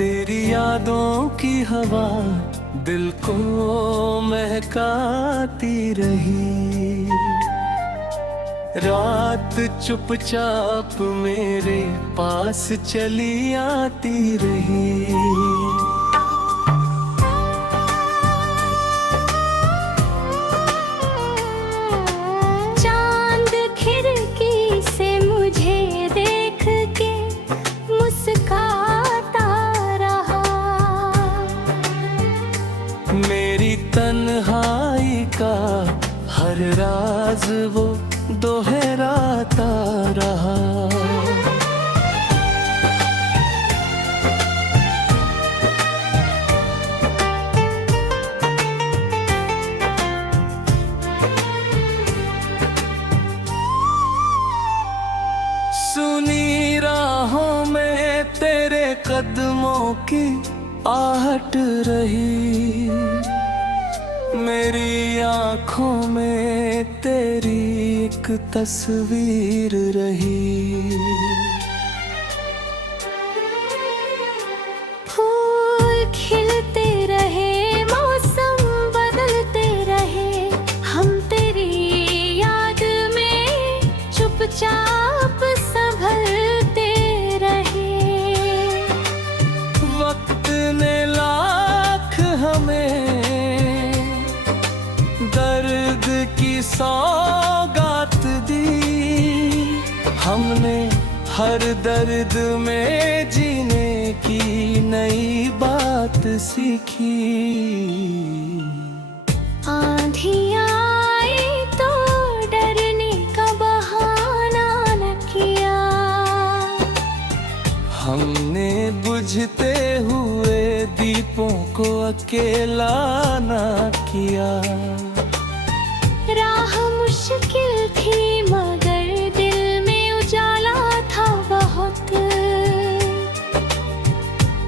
तेरी यादों की हवा दिल को महकाती रही। रात चुपचाप मेरे पास चली आती रही। चांद खिड़की से मुझे देख के मुस्काता रहा। मेरी तन्हाई का हर राज वो दोहराता रहा। सुनी राहों में तेरे कदमों की आहट रही। मेरी आँखों में तेरी एक तस्वीर रही। फूल खिलते रहे, मौसम बदलते रहे, हम तेरी याद में चुपचाप संभलते रहे। वक्त ने लाख हमें दर्द की सौगात दी। हमने हर दर्द में जीने की नई बात सीखी। आंधियाँ आई तो डरने का बहाना न किया। हमने बुझते हुए दीपों को अकेला ना किया। राह मुश्किल थी मगर दिल में उजाला था बहुत।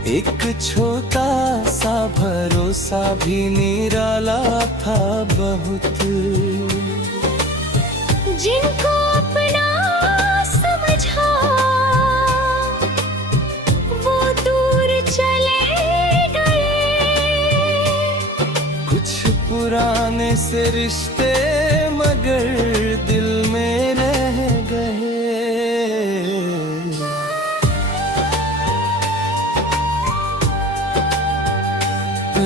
एक छोटा सा भरोसा भी निराला था बहुत। जिनको अपना समझा वो दूर चले गए। कुछ पुराने से रिश्ते मगर दिल में रह गए।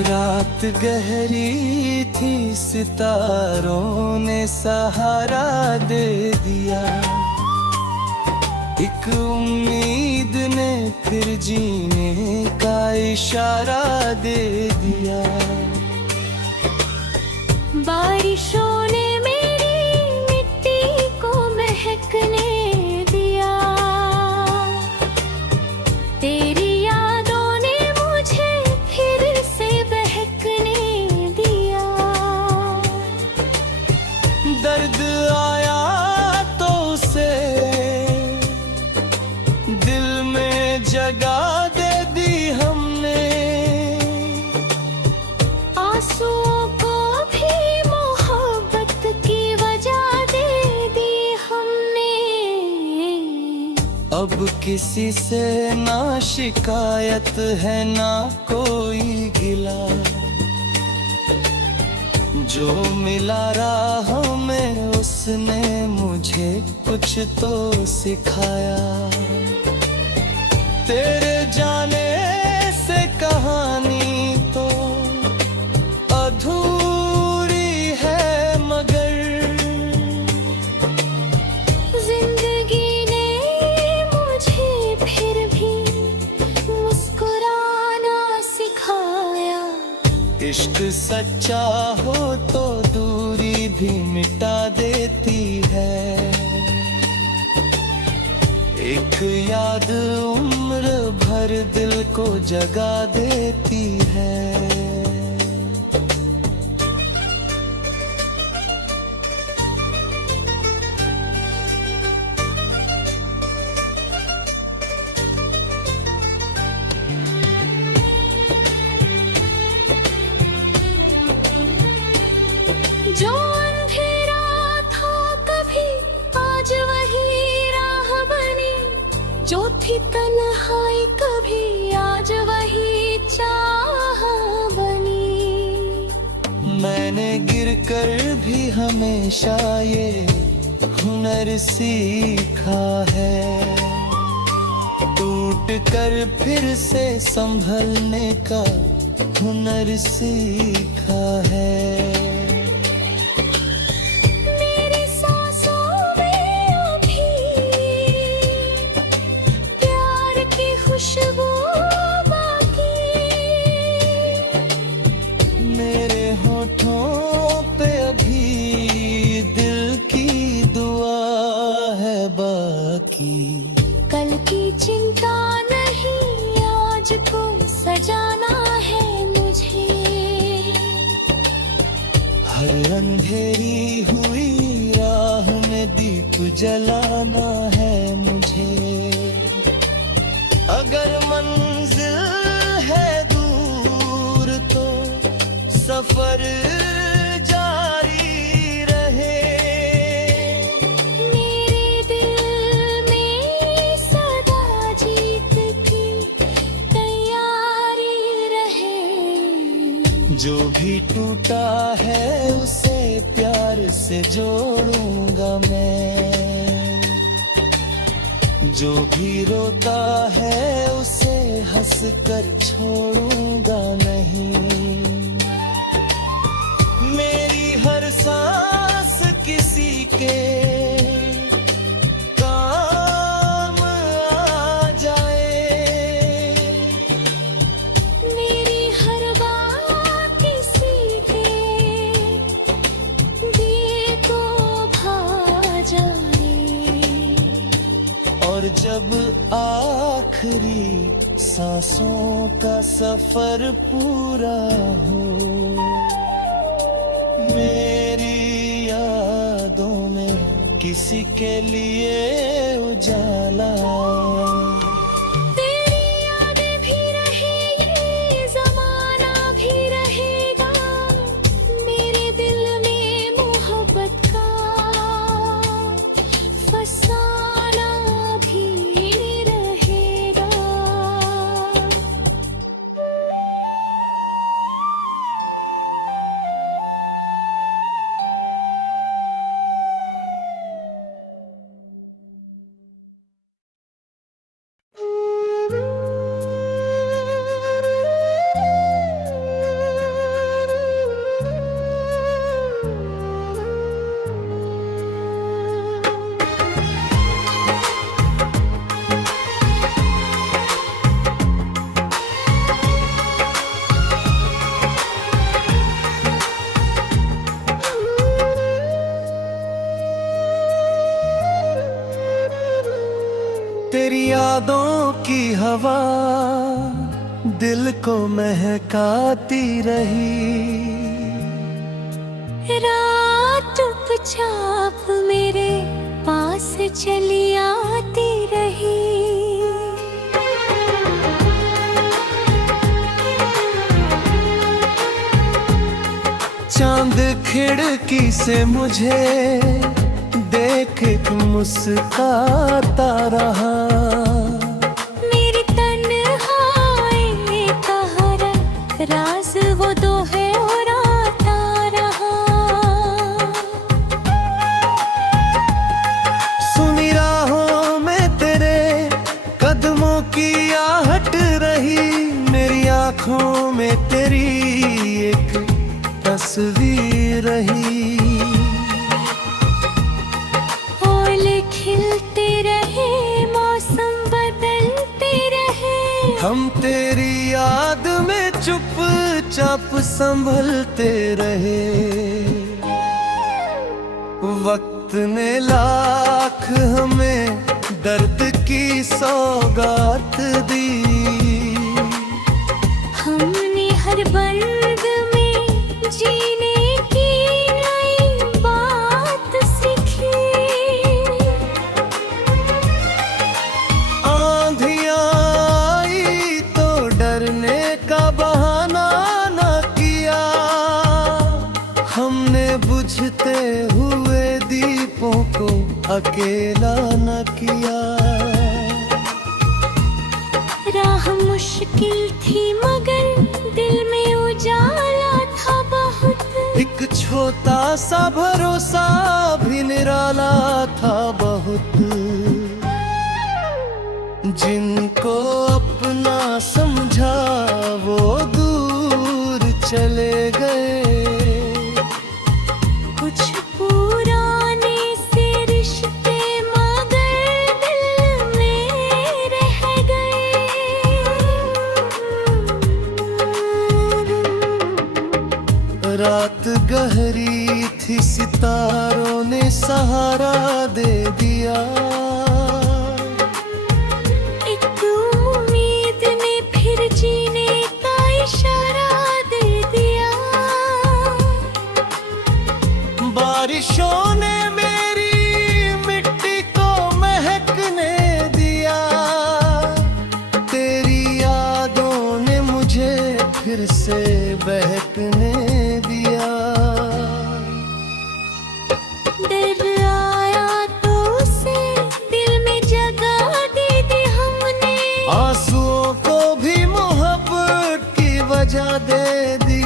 रात गहरी थी, सितारों ने सहारा दे दिया। एक उम्मीद ने फिर जीने का इशारा दे दिया। बारिशों ने मेरी मिट्टी को महकने दिया। तेरी यादों ने मुझे फिर से बहकने दिया। दर्द आया तो उसे दिल में जगह दे दी हमने। आंसुओं को भी मोहब्बत की वजह दे दी हमने। अब किसी से ना शिकायत है ना कोई गिला। जो मिला राह में उसने मुझे कुछ तो सिखाया। तेरे जाने से कहानी तो अधूरी है मगर जिंदगी ने मुझे फिर भी मुस्कुराना सिखाया। इश्क सच्चा हो तो दूरी भी मिटा देती है। एक याद उम्र भर दिल को जगा देती है। जो अंधेरा था कभी आज वही राह बनी। जो थी तन्हाई कभी आज वही हमेशा ये हुनर सीखा है, टूट कर फिर से संभलने का हुनर सीखा है। मेरी सांसों में अभी प्यार की खुशबू बाकी, मेरे होठों पे अभी दिल की दुआ है बाकी। कल की चिंता नहीं, आज को सजाना है मुझे। हर अंधेरी हुई राह में दीप जलाना है मुझे। अगर मंजिल है दूर तो सफर जारी रहे। मेरे दिल में सदा जीत की तैयारी रहे। जो भी टूटा है उसे प्यार से जोड़ूंगा मैं, जो भी रोता है उसे हंस कर छोड़ूंगा नहीं। मेरी हर सांस किसी के काम आ जाए, मेरी हर बात किसी के दिल को भा जाए। और जब आखिरी सांसों का सफर पूरा हो, मेरी यादों में किसी के लिए उजाला। तेरी यादें भी रहेगी, ज़माना भी रहेगा, मेरे दिल में मोहब्बत का फसाना भी रहेगा। तेरी यादों की हवा दिल को महकाती रही। रात चुपचाप मेरे पास चली आती रही। चांद खिड़की से मुझे देख के मुस्काता रहा। मेरी तन्हाई का राज वो दोहराता रहा। सुनी राहों में तेरे कदमों की आहट रही। मेरी आंखों में तेरी एक तस्वीर रही। ओले खिलते रहे, मौसम बदलते रहे, हम तेरी याद में चुपचाप संभलते रहे। वक्त ने लाख हमें दर्द की सौगात दी। हमने हर बंद में जीने की नई बात सीखी। आंधियां आई तो डरने का बहाना न किया। हमने बुझते हुए दीपों को अकेला न किया। राह मुश्किल थी मगर दिल में उजाला था बहुत। एक खोता सा भरोसा भी निराला था बहुत। जिनको अपना समझा वो दूर चले गए। कुछ पुराने से रिश्ते मगर दिल में रह गए। रात गहरी थी, सितारों ने सहारा दे दिया। एक उम्मीद ने फिर जीने का इशारा दे दिया। बारिशों ने मेरी मिट्टी को महकने दिया। तेरी यादों ने मुझे फिर से बहकने दिया। डर आया तो उसे दिल में जगह दे दी हमने। आंसुओं को भी मोहब्बत की वजह दे दी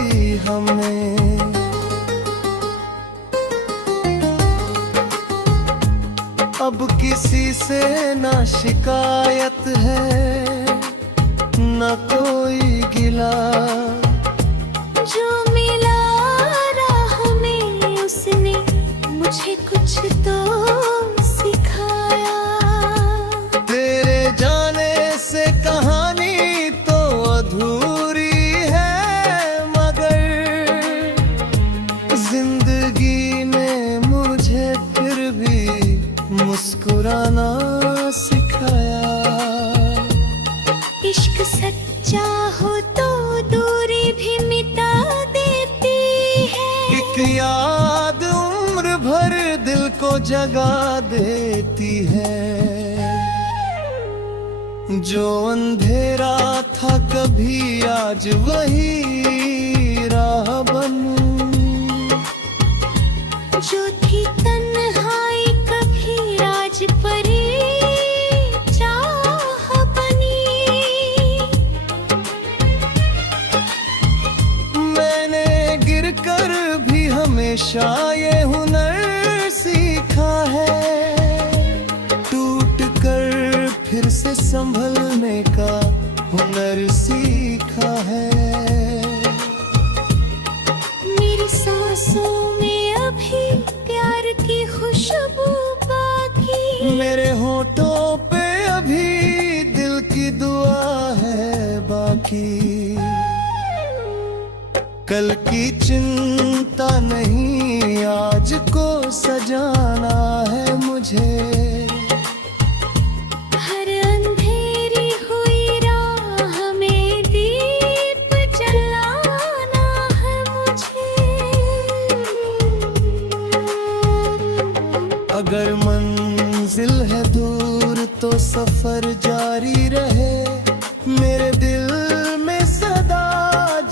हमने। अब किसी से ना शिकायत है, न कोई गिला। जो मिला राह में उसने मुझे कुछ तो सिखाया। तेरे जाने से कहानी तो अधूरी है, मगर जिंदगी ने मुझे फिर भी मुस्कुराना सिखाया। इश्क सच्चा हो तो दूरी भी मिटा देती है। एक याद उम्र भर दिल को जगा देती है। जो अंधेरा था कभी आज वही राह बनूं। जो थी तन्हाई कभी राज परी चाह बनी। मैंने गिरकर भी हमेशा ये हुनर सीखा है। टूट कर फिर से संभलने का हुनर सीखा है। मेरी सांसों में अभी प्यार की खुशबू बाकी। मेरे होठों पे अभी दिल की दुआ है बाकी। कल की चिंता नहीं, आज को सजाना है मुझे। हर अंधेरी हुई राह में दीप जलाना है मुझे। अगर मंजिल है दूर तो सफर जारी रहे। मेरे दिल में सदा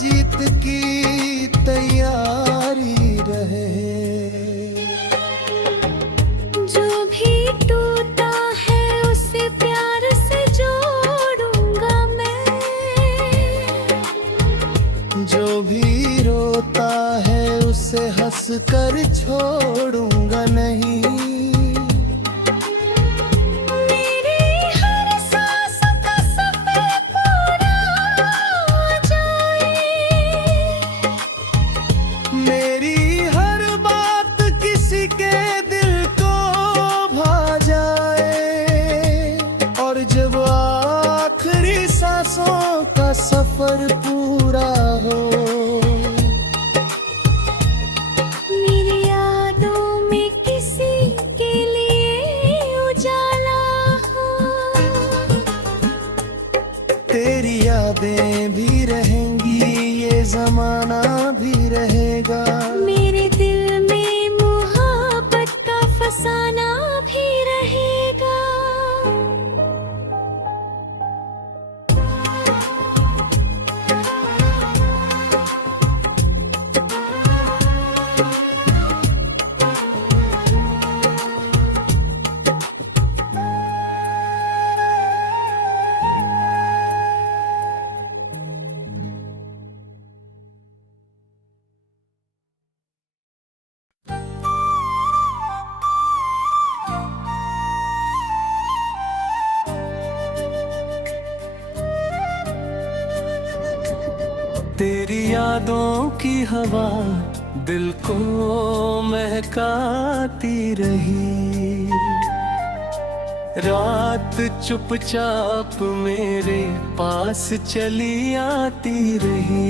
जीत की तैयारी रहे। जो भी टूटा है उसे प्यार से जोड़ूंगा मैं। जो भी रोता है उसे हंस कर छोड़ूंगा नहीं। मेरी हर सांस का सफर पूरा हो जाए। मेरी हर बात किसी के दिल को भा जाए। और जब आखिरी सांसों का सफर पूरा हो। मेरी यादों में किसी के लिए उजाला हो। तेरी यादें भी रहेंगी, ये जमाना भी रहेगा। मेरे दिल में मोहब्बत का फसाना भी रहेगा। तेरी यादों की हवा दिल को महकाती रही। रात चुपचाप मेरे पास चली आती रही।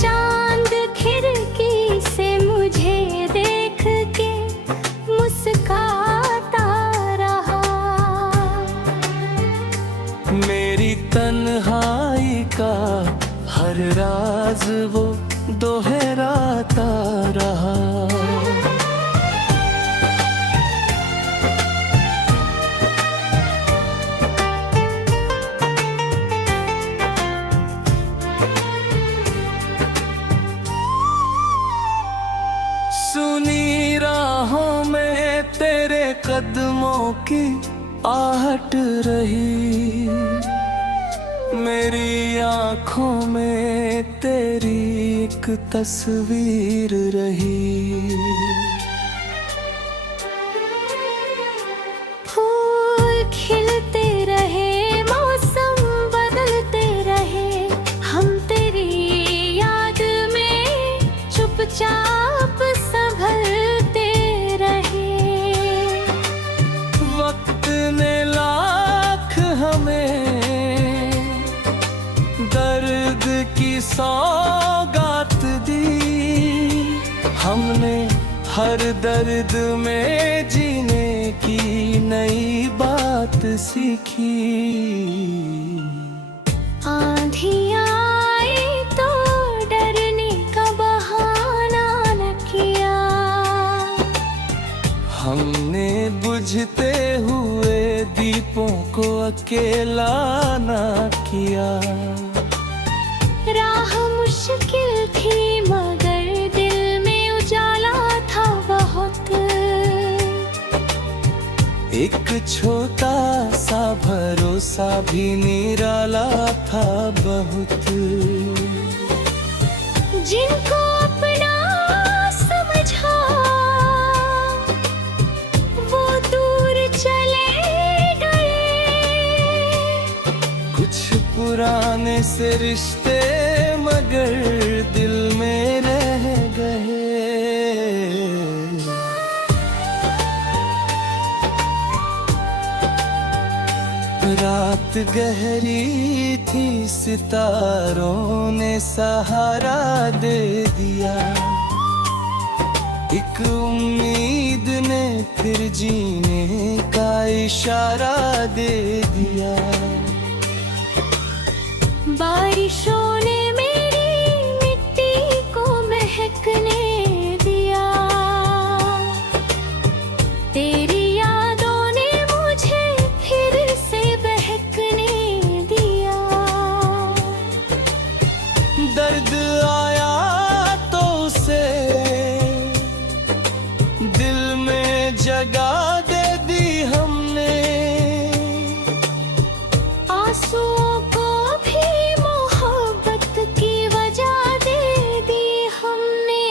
चांद खिड़की से मुझे देख के मुस्काता रहा। मेरी तन्हाई का हर राज वो दोहराता रहा। सुनी राहों में तेरे कदमों की आहट रही। मेरी आँखों में तेरी एक तस्वीर रही। फूल खिलते रहे, मौसम बदलते रहे, हम तेरी याद में चुपचाप संभलते रहे। वक्त ने लाख हमें दर्द की सौगात दी। हमने हर दर्द में जीने की नई बात सीखी। आंधियाँ आई तो डरने का बहाना न किया। हमने बुझते हुए दीपों को अकेला ना किया। राह मुश्किल थी मगर दिल में उजाला था बहुत। एक छोटा सा भरोसा भी निराला था बहुत। जिनको अपना समझा वो दूर चले गए। कुछ पुराने से रिश्ते मगर दिल में रह गए। रात गहरी थी, सितारों ने सहारा दे दिया। एक उम्मीद ने फिर जीने का इशारा दे दिया। बारिशों ने मेरी मिट्टी को महकने दिया। तेरी यादों ने मुझे फिर से बहकने दिया। दर्द आया तो उसे दिल में जगह दे दी हमने। आंसुओं को भी मोहब्बत की वजह दे दी हमने।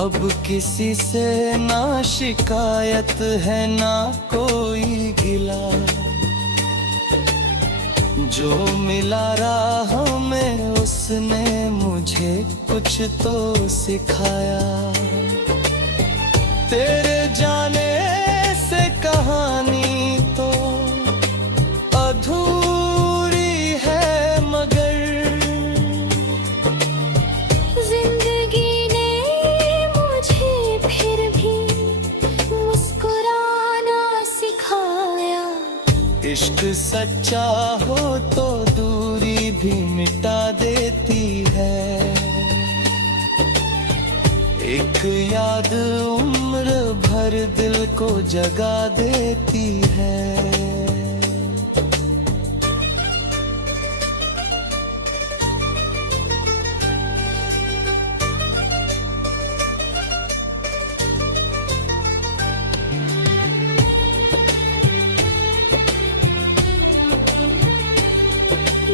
अब किसी से ना शिकायत है ना कोई गिला। जो मिला राह में उसने मुझे कुछ तो सिखाया। तेरे जाने से कहानी तो अधूरी है मगर जिंदगी ने मुझे फिर भी मुस्कुराना सिखाया। इश्क सच्चा हो तो दूरी भी मिटा देती है। एक याद उम्र भर दिल को जगा देती है।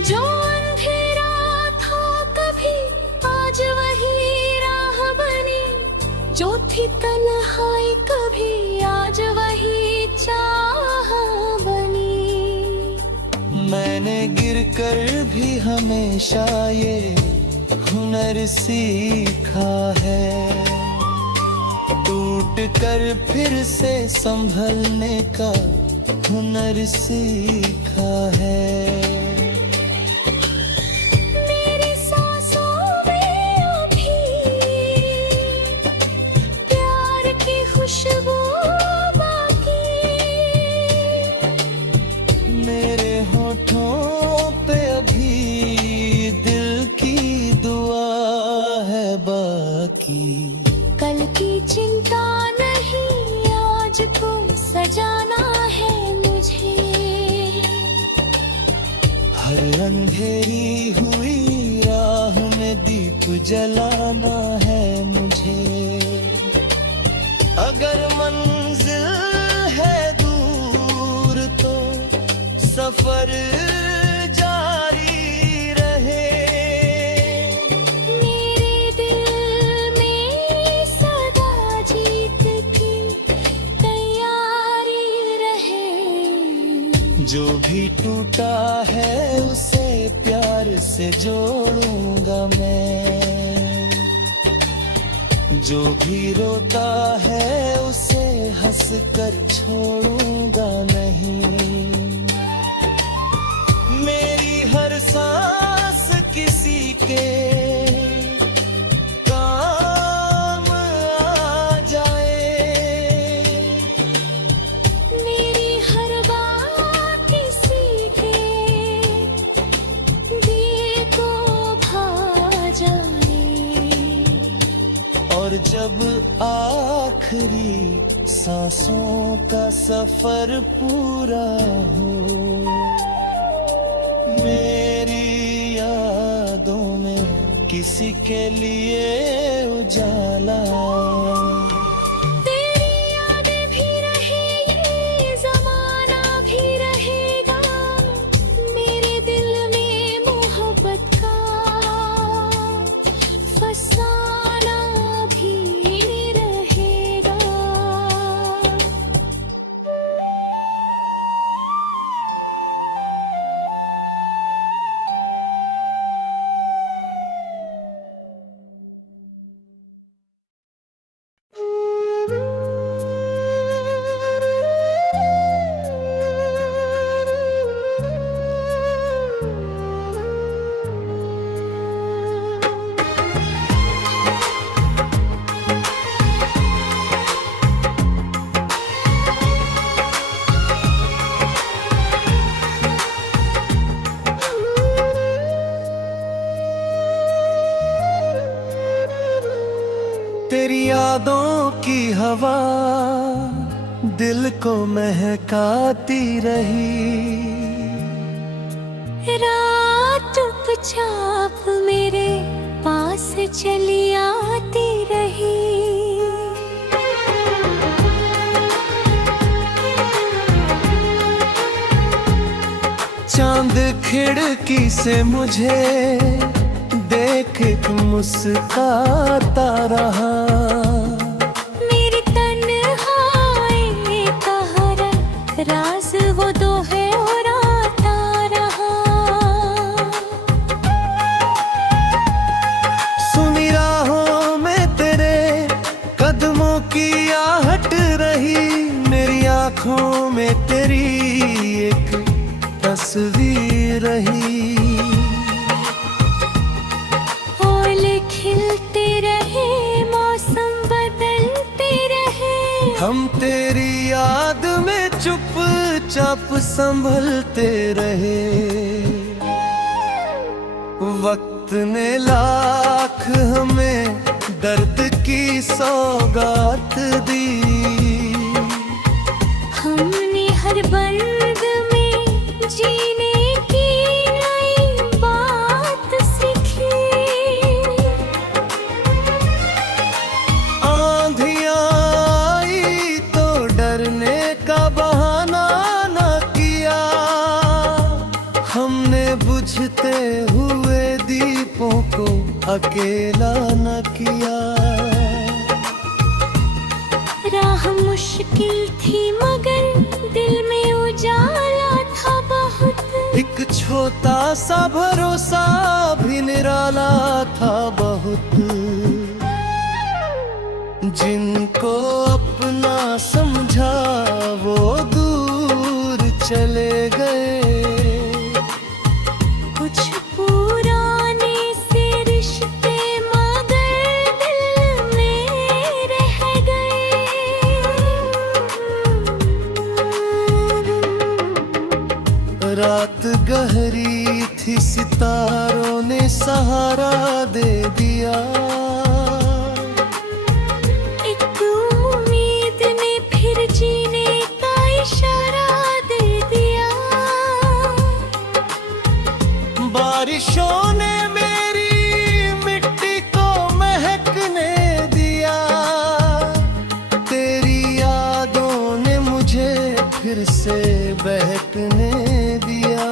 जो अंधेरा था कभी आज वही राह बनी। जो थी तन्हाई कभी आज वही चाह बनी। मैंने गिरकर भी हमेशा ये हुनर सीखा है, टूट कर फिर से संभलने का हुनर सीखा है। मेरी सांसों में अभी प्यार की खुशबू बाकी, मेरे होठों पे अभी दिल की दुआ है बाकी। कल की चिंता नहीं, आज को सजाना है मुझे। हर अंधेरी हुई राह में दीप जलाना है मुझे। अगर मंजिल है दूर तो सफर जारी रहे। मेरे दिल में सदा जीत की तैयारी रहे। जो भी टूटा है उसे प्यार से जोड़ूंगा मैं, जो भी रोता है उसे हंस कर छोड़ूंगा नहीं। मेरी हर सांस किसी के काम आ जाए, मेरी हर बात किसी के दिल को भा जाए। और जब आखिरी सांसों का सफर पूरा हो, मेरी यादों में किसी के लिए उजाला। तेरी यादें भी रहे, ये ज़माना भी रहेगा, मेरे दिल में मोहब्बत का फसाना भी रहेगा। तेरी यादों की हवा दिल को महकाती रही। रात चुपचाप मेरे पास चली आती रही। चांद खिड़की से मुझे देख के मुस्काता रहा। मेरी तन्हाई का हर राज वो दोहराता रहा। सुनी राहों में तेरे कदमों की आहट रही। मेरी आंखों में तेरी एक तस्वीर रही। खिलते रहे, मौसम बदलते रहे, हम तेरी याद में चुपचाप संभलते रहे। वक्त ने लाख हमें दर्द की सौगात दी। हमने हर बंद में जीने की नई बात सीखी। आंधियां आई तो डरने का बहाना न किया। हमने बुझते हुए दीपों को अकेला न किया। राह मुश्किल थी मगर दिल में उजाला था बहुत। एक छोटा सा भरोसा भी निराला था बहुत। जिनको अपना समझा वो दूर चले गए। कुछ पुराने से रिश्ते मगर दिल में रह गए। रात गहरी थी सितारों ने सहारा दे दिया। एक उम्मीद ने फिर जीने का इशारा दे दिया। बारिशों ने मेरी मिट्टी को महकने दिया। तेरी यादों ने मुझे फिर से बहकने दिया।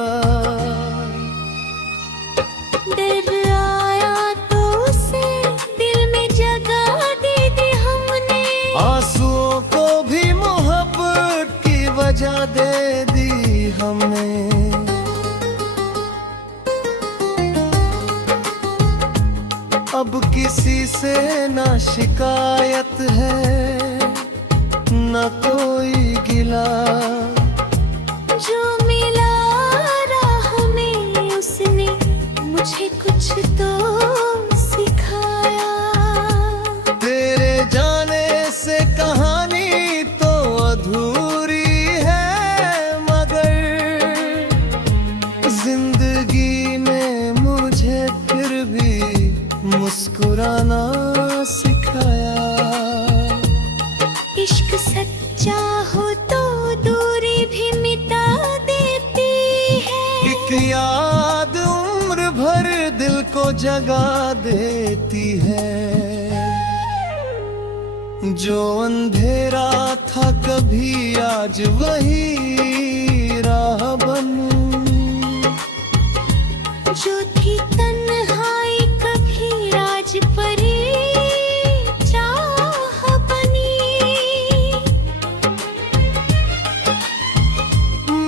दर्द आया तो उसे दिल में जगह दे दी हमने। आंसुओं को भी मोहब्बत की वजह दे दी हमने। अब किसी से ना शिकायत है ना कोई गिला। जो मिला राह में उसने मुझे कुछ तो सिखाया। तेरे जाने से कहानी तो अधूरी है मगर जिंदगी ने मुझे फिर भी मुस्कुराना सिखाया। इश्क सच्चा हो तो दूरी भी मिटा देती है। एक याद उम्र भर दिल को जगा देती है। जो अंधेरा था कभी आज वही राह बनूं। जो थी तन्हाई कभी राज परी चाह बनी।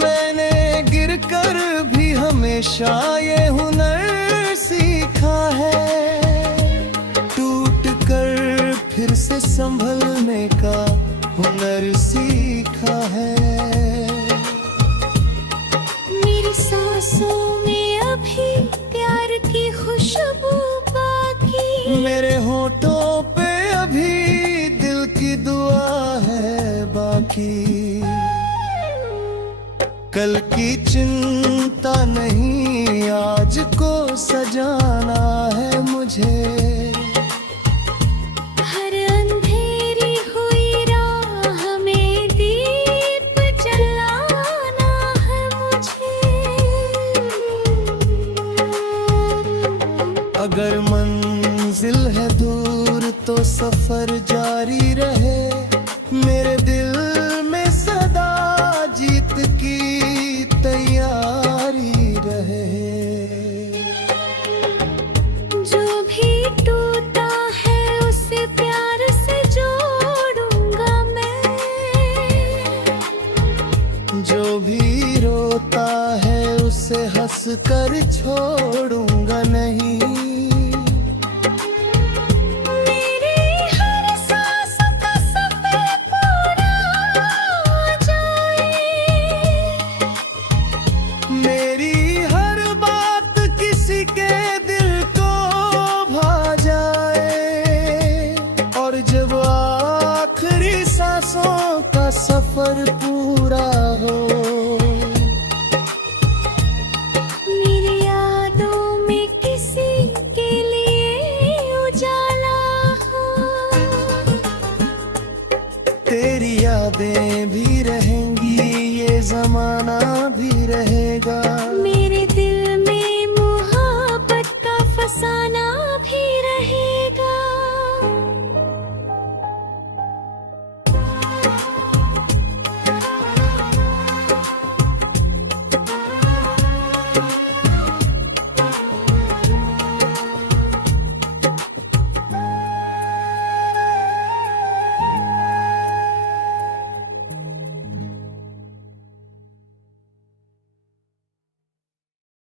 मैंने गिरकर भी हमेशा ये हुनर सीखा है। टूट कर फिर से संभलने का हुनर सीखा है। मेरी सांसों में अभी प्यार की खुशबू बाकी। मेरे होठों पे अभी दिल की दुआ है बाकी। कल की चिंता नहीं आज को सजाना है मुझे। हर अंधेरी हुई राह में दीप जलाना है मुझे। अगर मंजिल है दूर तो सफर जारी रहे। मेरे दिल में सदा जीत की तैयारी रहे। जो भी टूटा है उसे प्यार से जोड़ूंगा मैं। जो भी रोता है उसे हंस कर छोड़ूंगा नहीं। मेरी हर सांस का सफर पूरा हो जाए। मेरी हर बात किसी के दिल को भा जाए। और जब आखिरी सांसों का सफर पूरा हो। मेरी यादों में किसी के लिए उजाला हो। तेरी यादें भी रहेंगी ये जमाना भी रहेगा।